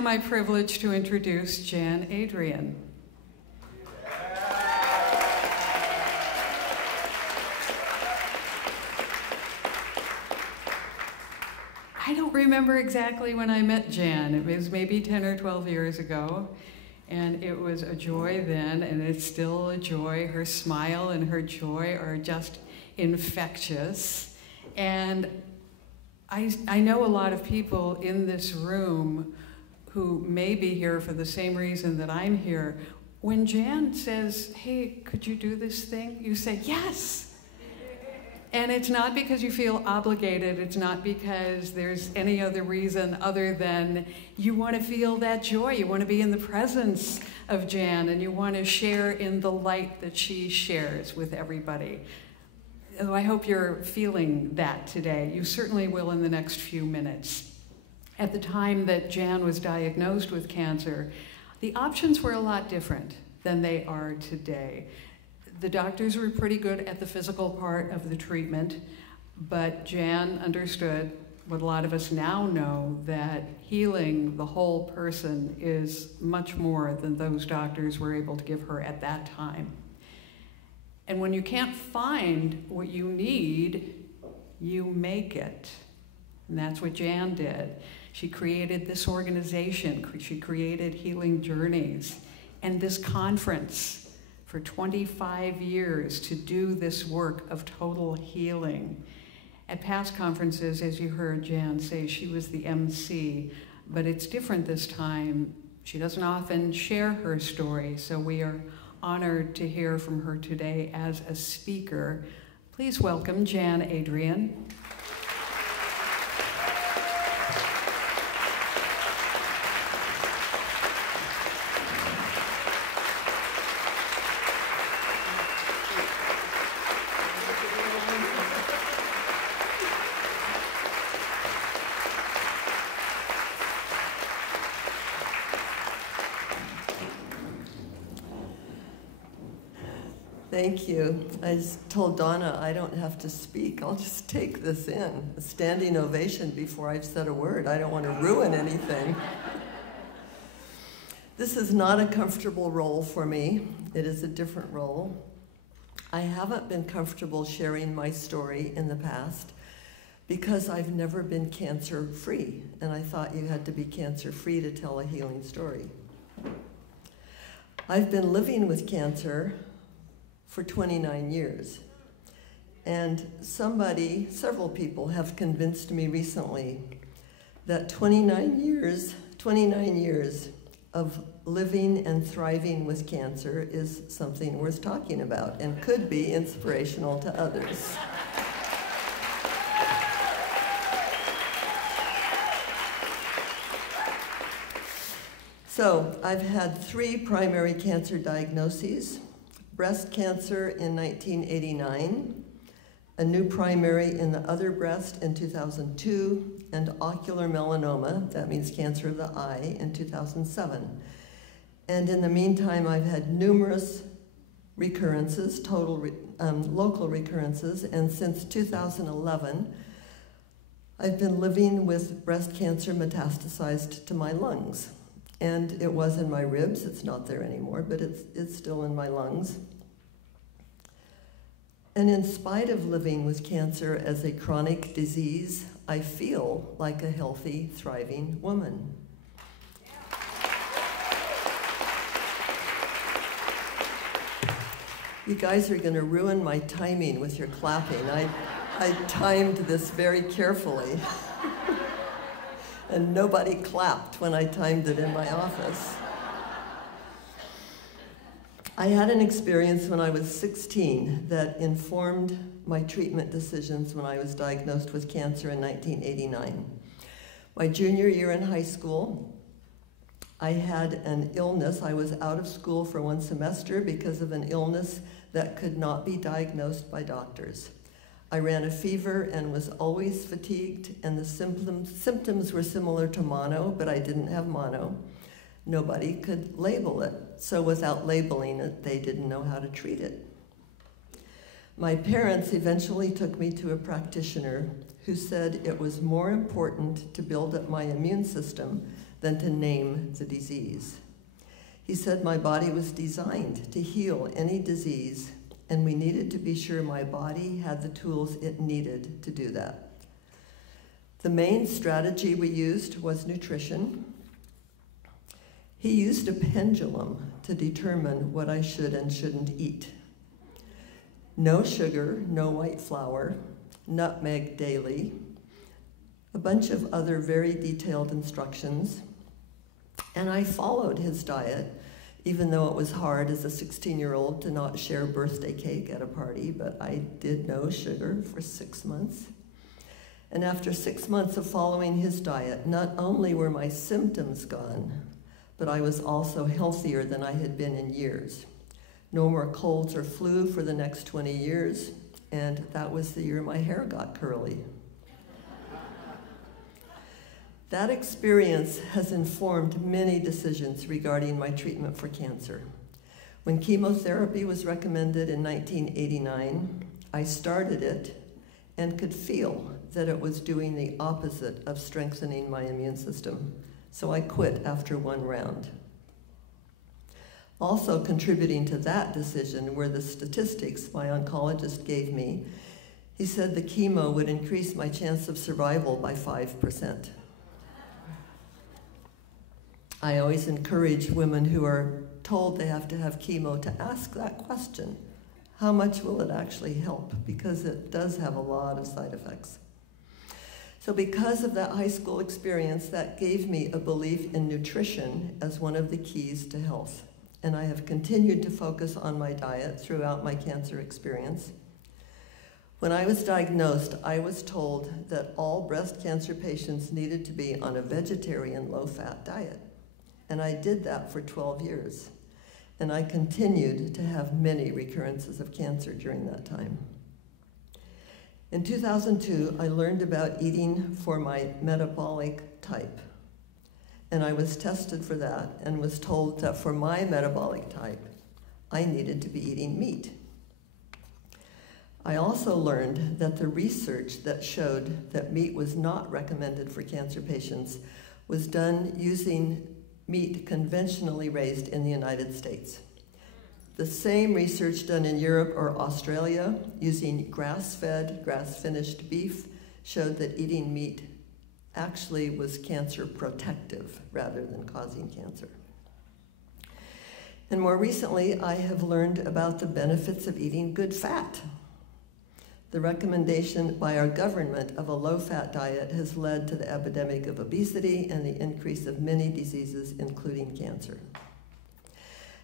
now my privilege to introduce Jan Adrian. I don't remember exactly when I met Jan. It was maybe 10 or 12 years ago, and it was a joy then, and it's still a joy. Her smile and her joy are just infectious. And I know a lot of people in this room who may be here for the same reason that I'm here. When Jan says, hey, could you do this thing? You say, yes. And it's not because you feel obligated. It's not because there's any other reason other than you want to feel that joy. You want to be in the presence of Jan, and you want to share in the light that she shares with everybody. So I hope you're feeling that today. You certainly will in the next few minutes. At the time that Jan was diagnosed with cancer, the options were a lot different than they are today. The doctors were pretty good at the physical part of the treatment, but Jan understood what a lot of us now know, that healing the whole person is much more than those doctors were able to give her at that time. And when you can't find what you need, you make it. And that's what Jan did. She created this organization. She created Healing Journeys and this conference for 25 years to do this work of total healing. At past conferences, as you heard Jan say, she was the MC, but it's different this time. She doesn't often share her story, so we are honored to hear from her today as a speaker. Please welcome Jan Adrian. Thank you. I just told Donna I don't have to speak. I'll just take this in. A standing ovation before I've said a word. I don't want to ruin anything. This is not a comfortable role for me. It is a different role. I haven't been comfortable sharing my story in the past because I've never been cancer-free, and I thought you had to be cancer-free to tell a healing story. I've been living with cancer for 29 years. And several people have convinced me recently that 29 years of living and thriving with cancer is something worth talking about and could be inspirational to others. So I've had 3 primary cancer diagnoses: breast cancer in 1989, a new primary in the other breast in 2002, and ocular melanoma, that means cancer of the eye, in 2007. And in the meantime, I've had numerous recurrences, local recurrences, and since 2011, I've been living with breast cancer metastasized to my lungs. And it was in my ribs. It's not there anymore, but it's still in my lungs. And in spite of living with cancer as a chronic disease, I feel like a healthy, thriving woman. You guys are going to ruin my timing with your clapping. I timed this very carefully. And nobody clapped when I timed it in my office. I had an experience when I was 16 that informed my treatment decisions when I was diagnosed with cancer in 1989. My junior year in high school, I had an illness. I was out of school for 1 semester because of an illness that could not be diagnosed by doctors. I ran a fever and was always fatigued, and the symptoms were similar to mono, but I didn't have mono. Nobody could label it, so without labeling it, they didn't know how to treat it. My parents eventually took me to a practitioner who said it was more important to build up my immune system than to name the disease. He said my body was designed to heal any disease, and we needed to be sure my body had the tools it needed to do that. The main strategy we used was nutrition. He used a pendulum to determine what I should and shouldn't eat. No sugar, no white flour, nutmeg daily, a bunch of other very detailed instructions, and I followed his diet, even though it was hard as a 16-year-old to not share birthday cake at a party, but I did no sugar for 6 months. And after 6 months of following his diet, not only were my symptoms gone, but I was also healthier than I had been in years. No more colds or flu for the next 20 years, and that was the year my hair got curly. That experience has informed many decisions regarding my treatment for cancer. When chemotherapy was recommended in 1989, I started it and could feel that it was doing the opposite of strengthening my immune system, so I quit after 1 round. Also contributing to that decision were the statistics my oncologist gave me. He said the chemo would increase my chance of survival by 5%. I always encourage women who are told they have to have chemo to ask that question. How much will it actually help? Because it does have a lot of side effects. So because of that high school experience, that gave me a belief in nutrition as one of the keys to health. And I have continued to focus on my diet throughout my cancer experience. When I was diagnosed, I was told that all breast cancer patients needed to be on a vegetarian low-fat diet. And I did that for 12 years. And I continued to have many recurrences of cancer during that time. In 2002, I learned about eating for my metabolic type. And I was tested for that and was told that for my metabolic type, I needed to be eating meat. I also learned that the research that showed that meat was not recommended for cancer patients was done using meat conventionally raised in the United States. The same research done in Europe or Australia using grass-fed, grass-finished beef showed that eating meat actually was cancer protective rather than causing cancer. And more recently, I have learned about the benefits of eating good fat. The recommendation by our government of a low-fat diet has led to the epidemic of obesity and the increase of many diseases, including cancer.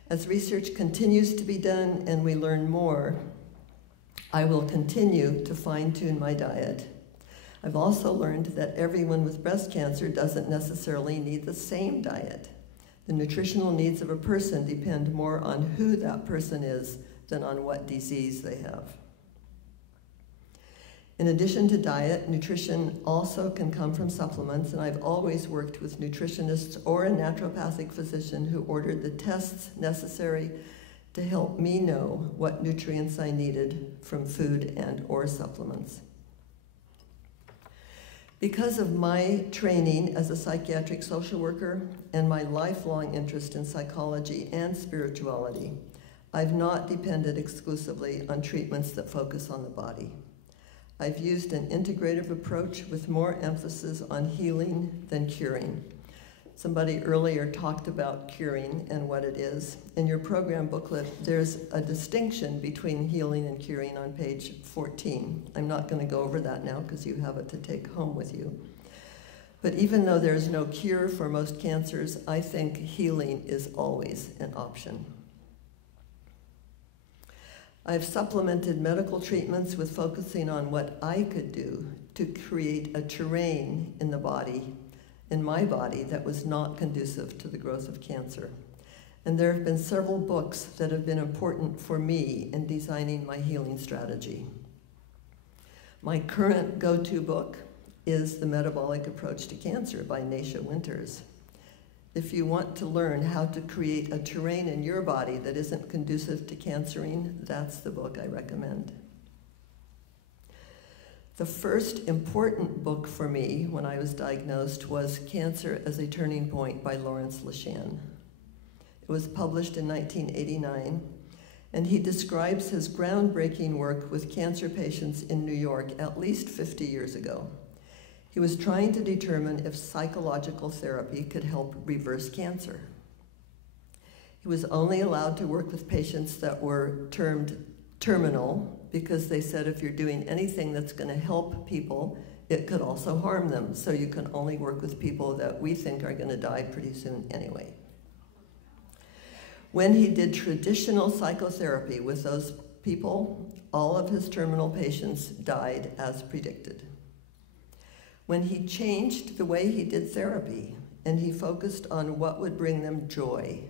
As research continues to be done and we learn more, I will continue to fine-tune my diet. I've also learned that everyone with breast cancer doesn't necessarily need the same diet. The nutritional needs of a person depend more on who that person is than on what disease they have. In addition to diet, nutrition also can come from supplements, and I've always worked with nutritionists or a naturopathic physician who ordered the tests necessary to help me know what nutrients I needed from food and or supplements. Because of my training as a psychiatric social worker and my lifelong interest in psychology and spirituality, I've not depended exclusively on treatments that focus on the body. I've used an integrative approach with more emphasis on healing than curing. Somebody earlier talked about curing and what it is. In your program booklet, there's a distinction between healing and curing on page 14. I'm not going to go over that now because you have it to take home with you. But even though there's no cure for most cancers, I think healing is always an option. I've supplemented medical treatments with focusing on what I could do to create a terrain in the body, in my body, that was not conducive to the growth of cancer. And there have been several books that have been important for me in designing my healing strategy. My current go-to book is The Metabolic Approach to Cancer by Nasha Winters. If you want to learn how to create a terrain in your body that isn't conducive to cancering, that's the book I recommend. The first important book for me when I was diagnosed was Cancer as a Turning Point by Lawrence Leshan. It was published in 1989, and he describes his groundbreaking work with cancer patients in New York at least 50 years ago. He was trying to determine if psychological therapy could help reverse cancer. He was only allowed to work with patients that were termed terminal because they said if you're doing anything that's going to help people, it could also harm them. So you can only work with people that we think are going to die pretty soon anyway. When he did traditional psychotherapy with those people, all of his terminal patients died as predicted. When he changed the way he did therapy and he focused on what would bring them joy,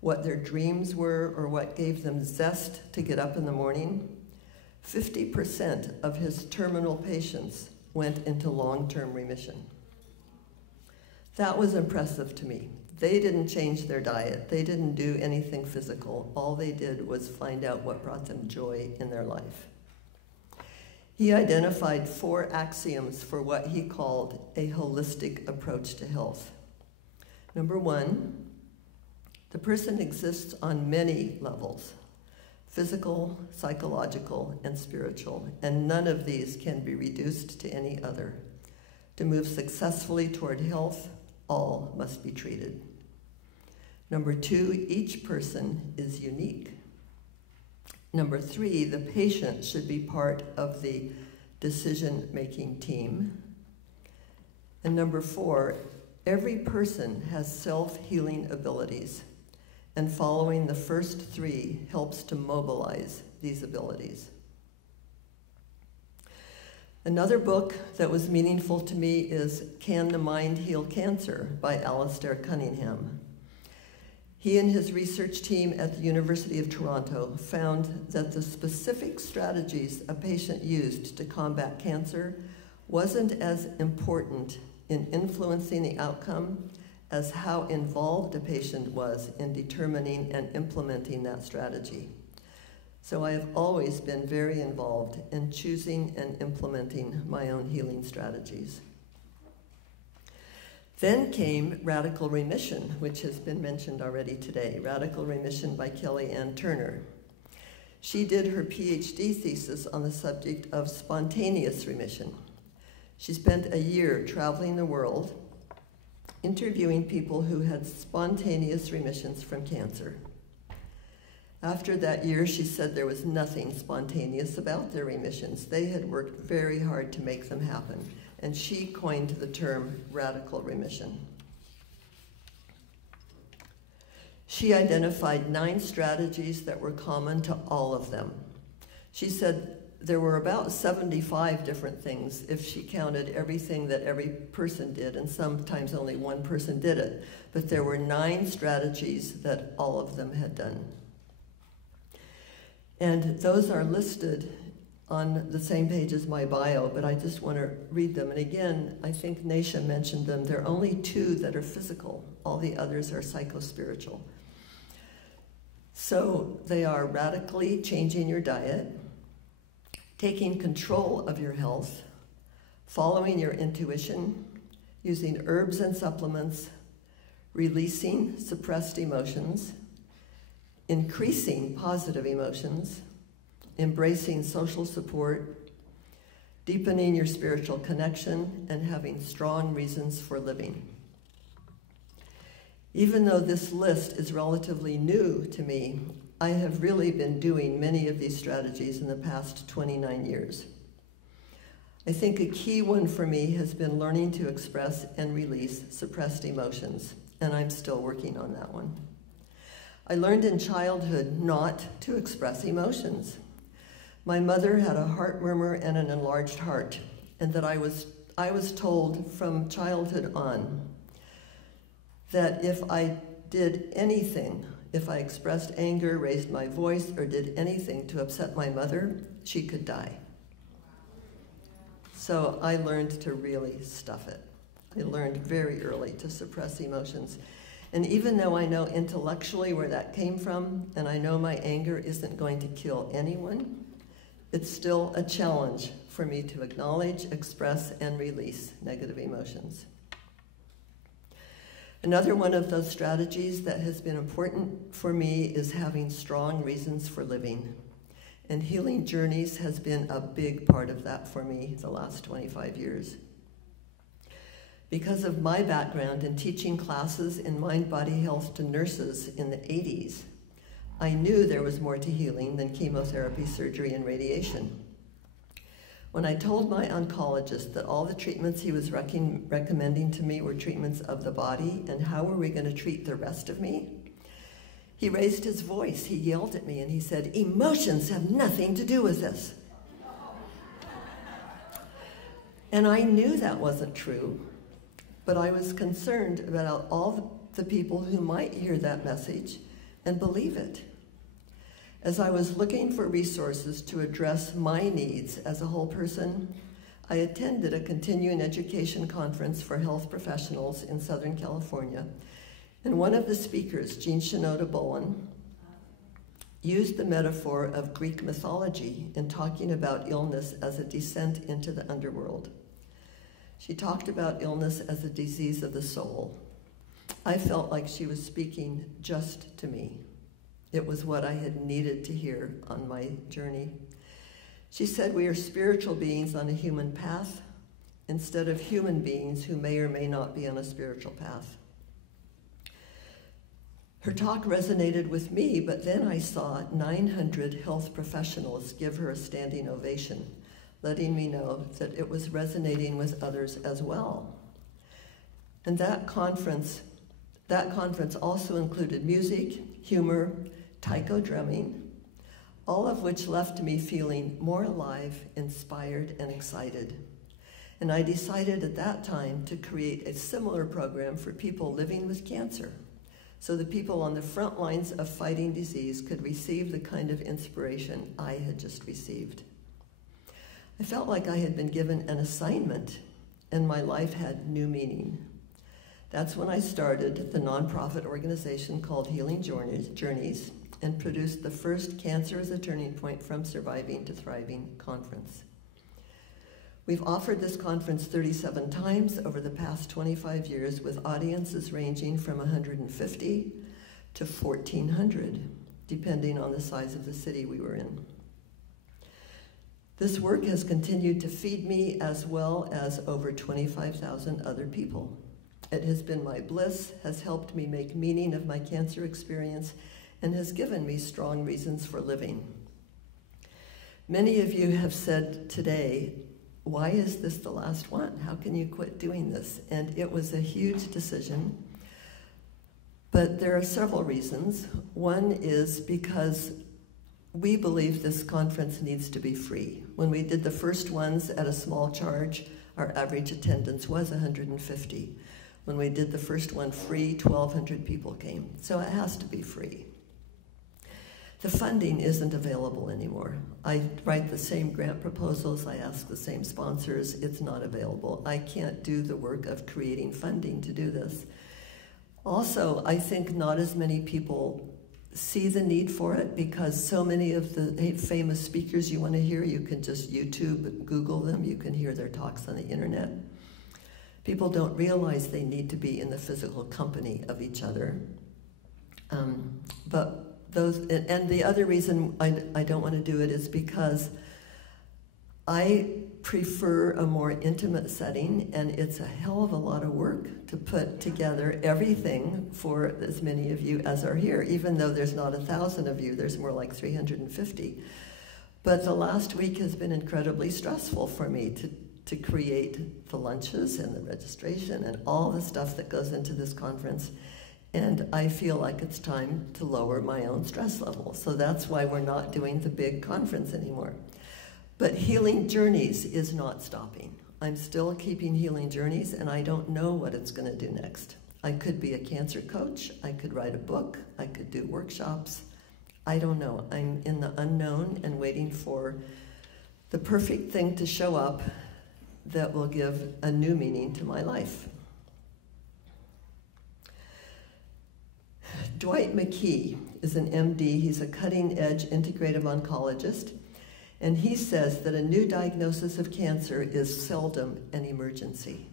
what their dreams were, or what gave them zest to get up in the morning, 50% of his terminal patients went into long-term remission. That was impressive to me. They didn't change their diet. They didn't do anything physical. All they did was find out what brought them joy in their life. He identified 4 axioms for what he called a holistic approach to health. Number 1, the person exists on many levels: physical, psychological, and spiritual, and none of these can be reduced to any other. To move successfully toward health, all must be treated. Number 2, each person is unique. Number 3, the patient should be part of the decision-making team. And number 4, every person has self-healing abilities, and following the first 3 helps to mobilize these abilities. Another book that was meaningful to me is Can the Mind Heal Cancer by Alistair Cunningham. He and his research team at the University of Toronto found that the specific strategies a patient used to combat cancer wasn't as important in influencing the outcome as how involved a patient was in determining and implementing that strategy. So I have always been very involved in choosing and implementing my own healing strategies. Then came Radical Remission, which has been mentioned already today. Radical Remission by Kelly Ann Turner. She did her PhD thesis on the subject of spontaneous remission. She spent a year traveling the world, interviewing people who had spontaneous remissions from cancer. After that year, she said there was nothing spontaneous about their remissions. They had worked very hard to make them happen, and she coined the term radical remission. She identified 9 strategies that were common to all of them. She said there were about 75 different things if she counted everything that every person did, and sometimes only one person did it. But there were 9 strategies that all of them had done. And those are listed on the same page as my bio, but I just want to read them. And again, I think Nesha mentioned them. There are only 2 that are physical. All the others are psycho-spiritual. So they are radically changing your diet, taking control of your health, following your intuition, using herbs and supplements, releasing suppressed emotions, increasing positive emotions, embracing social support, deepening your spiritual connection, and having strong reasons for living. Even though this list is relatively new to me, I have really been doing many of these strategies in the past 29 years. I think a key one for me has been learning to express and release suppressed emotions, and I'm still working on that one. I learned in childhood not to express emotions. My mother had a heart murmur and an enlarged heart, and that I was told from childhood on that if I did anything, if I expressed anger, raised my voice, or did anything to upset my mother, she could die. So I learned to really stuff it. I learned very early to suppress emotions. And even though I know intellectually where that came from, and I know my anger isn't going to kill anyone, It's still a challenge for me to acknowledge, express, and release negative emotions. Another one of those strategies that has been important for me is having strong reasons for living. And Healing Journeys has been a big part of that for me the last 25 years. Because of my background in teaching classes in mind-body health to nurses in the 80s, I knew there was more to healing than chemotherapy, surgery, and radiation. When I told my oncologist that all the treatments he was recommending to me were treatments of the body, and how were we going to treat the rest of me, he raised his voice, he yelled at me, and he said, "Emotions have nothing to do with this." And I knew that wasn't true, but I was concerned about all the people who might hear that message and believe it. As I was looking for resources to address my needs as a whole person, I attended a continuing education conference for health professionals in Southern California, and one of the speakers, Jean Shinoda Bowen, used the metaphor of Greek mythology in talking about illness as a descent into the underworld. She talked about illness as a disease of the soul. I felt like she was speaking just to me. It was what I had needed to hear on my journey. She said we are spiritual beings on a human path instead of human beings who may or may not be on a spiritual path. Her talk resonated with me, but then I saw 900 health professionals give her a standing ovation, letting me know that it was resonating with others as well. And that conference also included music, humor, taiko drumming, all of which left me feeling more alive, inspired, and excited. And I decided at that time to create a similar program for people living with cancer, so the people on the front lines of fighting disease could receive the kind of inspiration I had just received. I felt like I had been given an assignment, and my life had new meaning. That's when I started the nonprofit organization called Healing Journeys and produced the first Cancer as a Turning Point from Surviving to Thriving conference. We've offered this conference 37 times over the past 25 years, with audiences ranging from 150 to 1,400, depending on the size of the city we were in. This work has continued to feed me as well as over 25,000 other people. It has been my bliss, has helped me make meaning of my cancer experience, and has given me strong reasons for living. Many of you have said today, why is this the last one? How can you quit doing this? And it was a huge decision, but there are several reasons. One is because we believe this conference needs to be free. When we did the first ones at a small charge, our average attendance was 150. When we did the first one free, 1,200 people came. So it has to be free. The funding isn't available anymore. I write the same grant proposals, I ask the same sponsors, it's not available. I can't do the work of creating funding to do this. Also, I think not as many people see the need for it, because so many of the famous speakers you want to hear, you can just YouTube, Google them, you can hear their talks on the internet. People don't realize they need to be in the physical company of each other. And the other reason I don't want to do it is because I prefer a more intimate setting, and it's a hell of a lot of work to put together everything for as many of you as are here. Even though there's not 1,000 of you, there's more like 350. But the last week has been incredibly stressful for me to create the lunches and the registration and all the stuff that goes into this conference. And I feel like it's time to lower my own stress level. So that's why we're not doing the big conference anymore. But Healing Journeys is not stopping. I'm still keeping Healing Journeys, and I don't know what it's going to do next. I could be a cancer coach. I could write a book. I could do workshops. I don't know. I'm in the unknown and waiting for the perfect thing to show up that will give a new meaning to my life. Dwight Mckee is an MD. He's a cutting-edge integrative oncologist, And he says that a new diagnosis of cancer is seldom an emergency.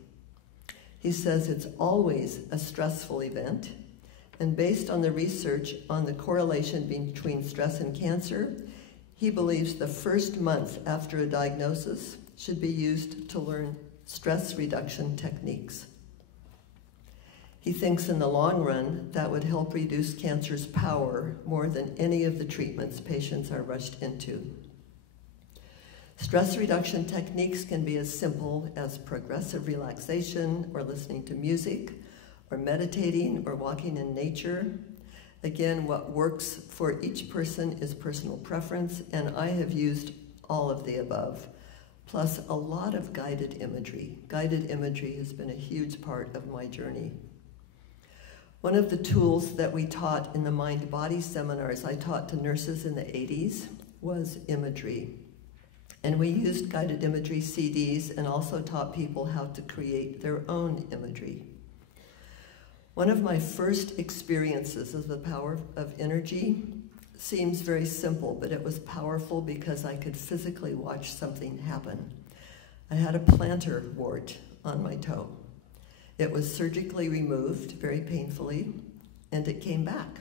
He says it's always a stressful event, and based on the research on the correlation between stress and cancer, he believes the first month after a diagnosis should be used to learn stress reduction techniques. He thinks in the long run that would help reduce cancer's power more than any of the treatments patients are rushed into. Stress reduction techniques can be as simple as progressive relaxation, or listening to music, or meditating, or walking in nature. Again, what works for each person is personal preference, and I have used all of the above, plus a lot of guided imagery. Guided imagery has been a huge part of my journey. One of the tools that we taught in the mind-body seminars I taught to nurses in the 80s was imagery. And we used guided imagery CDs and also taught people how to create their own imagery. One of my first experiences of the power of energy seems very simple, but it was powerful because I could physically watch something happen. I had a plantar wart on my toe. It was surgically removed very painfully, and it came back.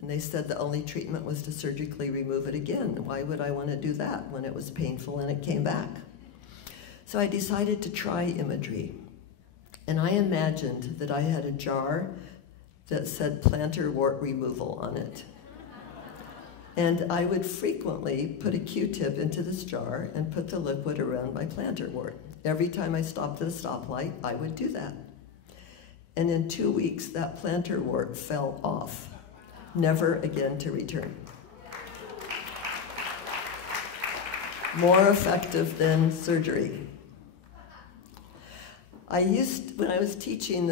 And they said the only treatment was to surgically remove it again. Why would I want to do that when it was painful and it came back? So I decided to try imagery. And I imagined that I had a jar that said plantar wart removal on it. And I would frequently put a Q-tip into this jar and put the liquid around my plantar wart. Every time I stopped at a stoplight, I would do that. And in 2 weeks, that plantar wart fell off, never again to return. More effective than surgery. When I was teaching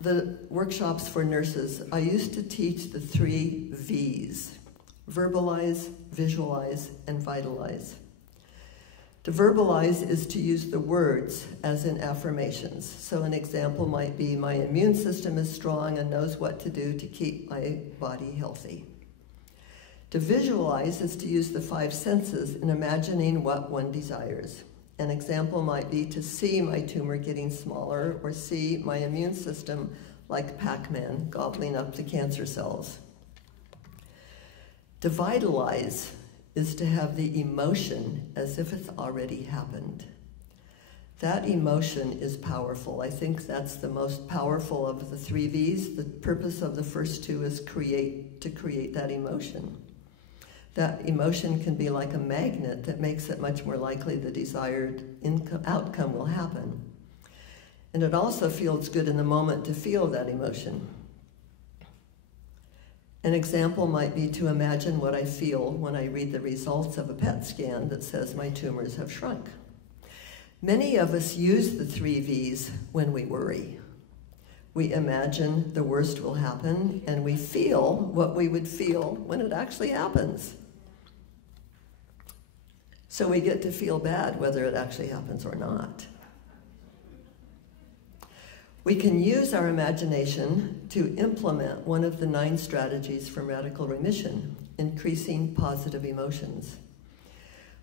the workshops for nurses, I used to teach the 3 V's: verbalize, visualize, and vitalize. To verbalize is to use the words as in affirmations. So an example might be, my immune system is strong and knows what to do to keep my body healthy. To visualize is to use the 5 senses in imagining what one desires. An example might be to see my tumor getting smaller, or see my immune system like Pac-Man gobbling up the cancer cells. To vitalize is to have the emotion as if it's already happened. That emotion is powerful. I think that's the most powerful of the 3 V's. The purpose of the first 2 is to create that emotion. That emotion can be like a magnet that makes it much more likely the desired outcome will happen. And it also feels good in the moment to feel that emotion. An example might be to imagine what I feel when I read the results of a PET scan that says my tumors have shrunk. Many of us use the 3 V's when we worry. We imagine the worst will happen, and we feel what we would feel when it actually happens. So we get to feel bad whether it actually happens or not. We can use our imagination to implement one of the 9 strategies for radical remission, increasing positive emotions.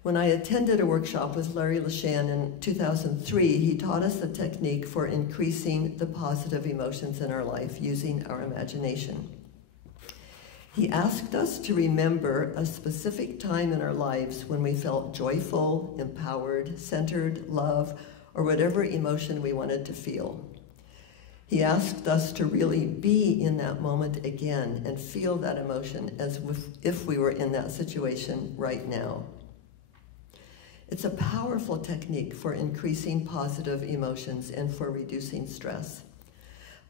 When I attended a workshop with Larry Leshan in 2003, he taught us a technique for increasing the positive emotions in our life using our imagination. He asked us to remember a specific time in our lives when we felt joyful, empowered, centered, love, or whatever emotion we wanted to feel. He asked us to really be in that moment again and feel that emotion as if we were in that situation right now. It's a powerful technique for increasing positive emotions and for reducing stress.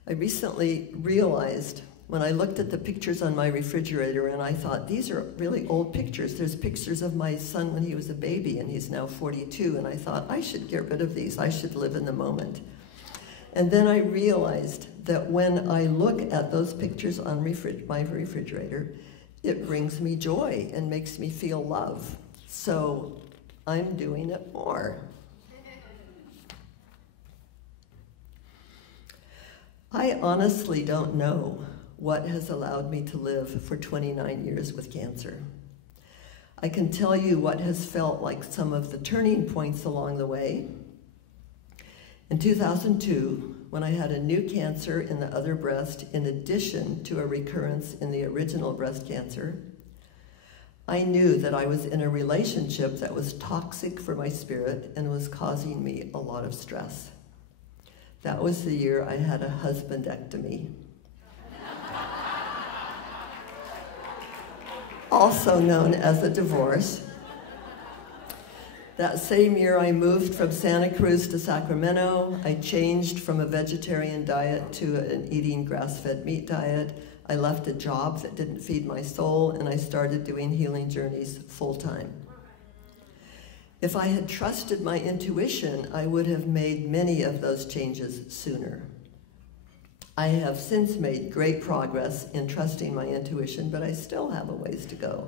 I recently realized when I looked at the pictures on my refrigerator and I thought, these are really old pictures. There's pictures of my son when he was a baby and he's now 42, and I thought, I should get rid of these. I should live in the moment. And then I realized that when I look at those pictures on my refrigerator, it brings me joy and makes me feel love. So I'm doing it more. I honestly don't know what has allowed me to live for 29 years with cancer. I can tell you what has felt like some of the turning points along the way. In 2002, when I had a new cancer in the other breast, in addition to a recurrence in the original breast cancer, I knew that I was in a relationship that was toxic for my spirit and was causing me a lot of stress. That was the year I had a husbandectomy. Also known as a divorce. That same year I moved from Santa Cruz to Sacramento. I changed from a vegetarian diet to an eating grass-fed meat diet. I left a job that didn't feed my soul, and I started doing healing journeys full-time. If I had trusted my intuition, I would have made many of those changes sooner. I have since made great progress in trusting my intuition, but I still have a ways to go.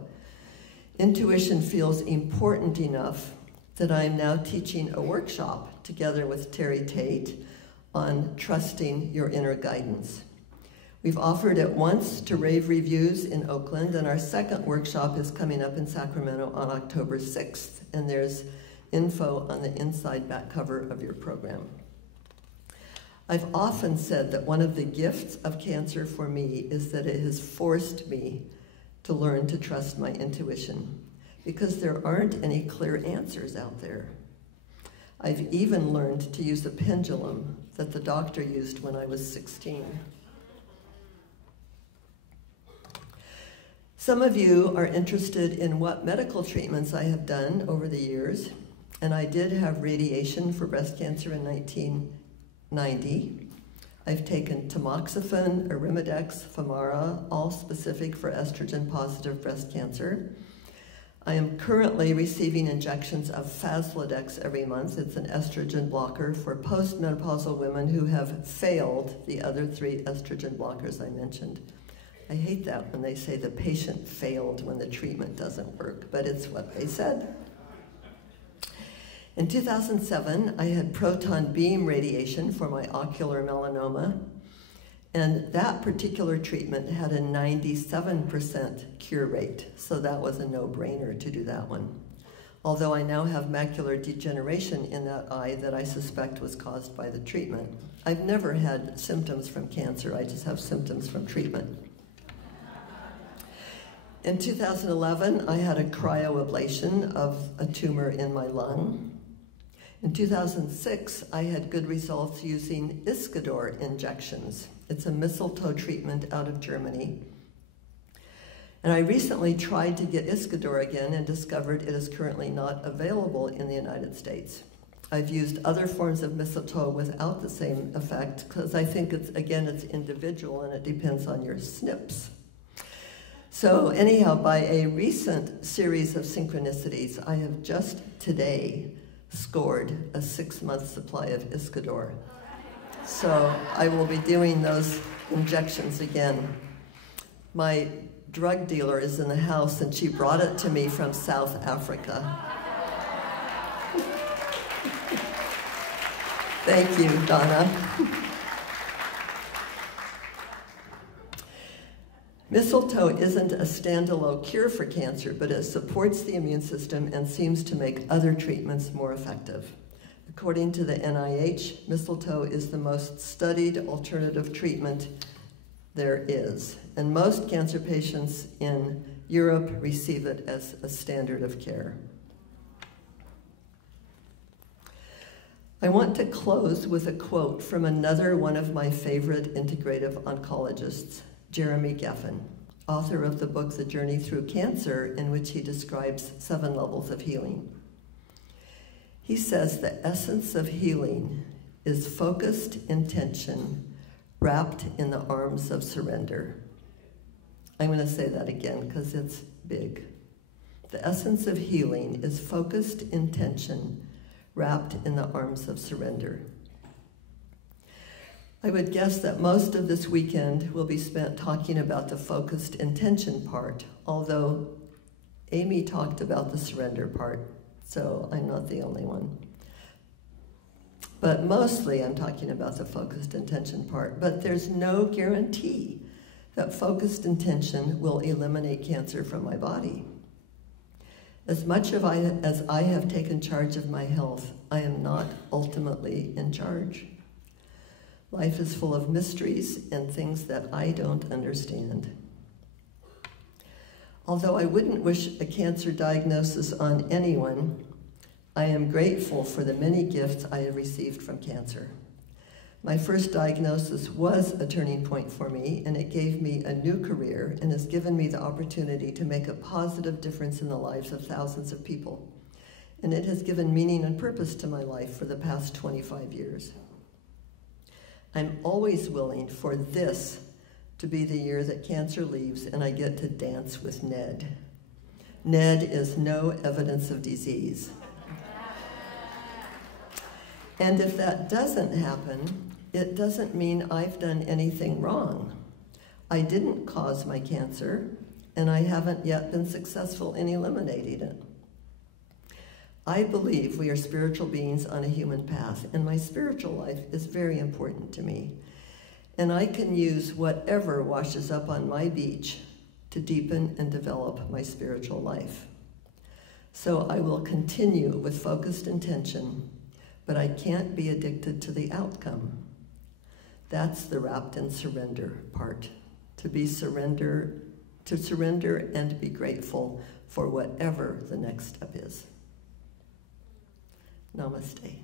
Intuition feels important enough that I am now teaching a workshop together with Terry Tate on trusting your inner guidance. We've offered it once to rave reviews in Oakland, and our second workshop is coming up in Sacramento on October 6th, and there's info on the inside back cover of your program. I've often said that one of the gifts of cancer for me is that it has forced me to learn to trust my intuition, because there aren't any clear answers out there. I've even learned to use a pendulum that the doctor used when I was 16. Some of you are interested in what medical treatments I have done over the years, and I did have radiation for breast cancer in 1990. I've taken tamoxifen, Arimidex, Femara, all specific for estrogen-positive breast cancer. I am currently receiving injections of Faslodex every month. It's an estrogen blocker for postmenopausal women who have failed the other 3 estrogen blockers I mentioned. I hate that when they say the patient failed when the treatment doesn't work, but it's what they said. In 2007, I had proton beam radiation for my ocular melanoma, and that particular treatment had a 97% cure rate, so that was a no-brainer to do that one. Although I now have macular degeneration in that eye that I suspect was caused by the treatment. I've never had symptoms from cancer, I just have symptoms from treatment. In 2011, I had a cryoablation of a tumor in my lung. In 2006, I had good results using Iscador injections. It's a mistletoe treatment out of Germany. And I recently tried to get Iscador again and discovered it is currently not available in the United States. I've used other forms of mistletoe without the same effect because I think it's individual and it depends on your SNPs. So anyhow, by a recent series of synchronicities, I have just today scored a 6-month supply of Iscador. So I will be doing those injections again. My drug dealer is in the house and she brought it to me from South Africa. Thank you, Donna. Mistletoe isn't a standalone cure for cancer, but it supports the immune system and seems to make other treatments more effective. According to the NIH, mistletoe is the most studied alternative treatment there is, and most cancer patients in Europe receive it as a standard of care. I want to close with a quote from another one of my favorite integrative oncologists, Jeremy Geffen, author of the book The Journey Through Cancer, in which he describes 7 levels of healing. He says the essence of healing is focused intention wrapped in the arms of surrender. I'm going to say that again because it's big. The essence of healing is focused intention wrapped in the arms of surrender. I would guess that most of this weekend will be spent talking about the focused intention part, although Amy talked about the surrender part, so I'm not the only one. But mostly I'm talking about the focused intention part, but there's no guarantee that focused intention will eliminate cancer from my body. As much as I have taken charge of my health, I am not ultimately in charge. Life is full of mysteries and things that I don't understand. Although I wouldn't wish a cancer diagnosis on anyone, I am grateful for the many gifts I have received from cancer. My first diagnosis was a turning point for me, and it gave me a new career and has given me the opportunity to make a positive difference in the lives of thousands of people. And it has given meaning and purpose to my life for the past 25 years. I'm always willing for this to be the year that cancer leaves and I get to dance with Ned. Ned is no evidence of disease. And if that doesn't happen, it doesn't mean I've done anything wrong. I didn't cause my cancer, and I haven't yet been successful in eliminating it. I believe we are spiritual beings on a human path, and my spiritual life is very important to me. And I can use whatever washes up on my beach to deepen and develop my spiritual life. So I will continue with focused intention, but I can't be addicted to the outcome. That's the wrapped in surrender part. To surrender and be grateful for whatever the next step is. Namaste.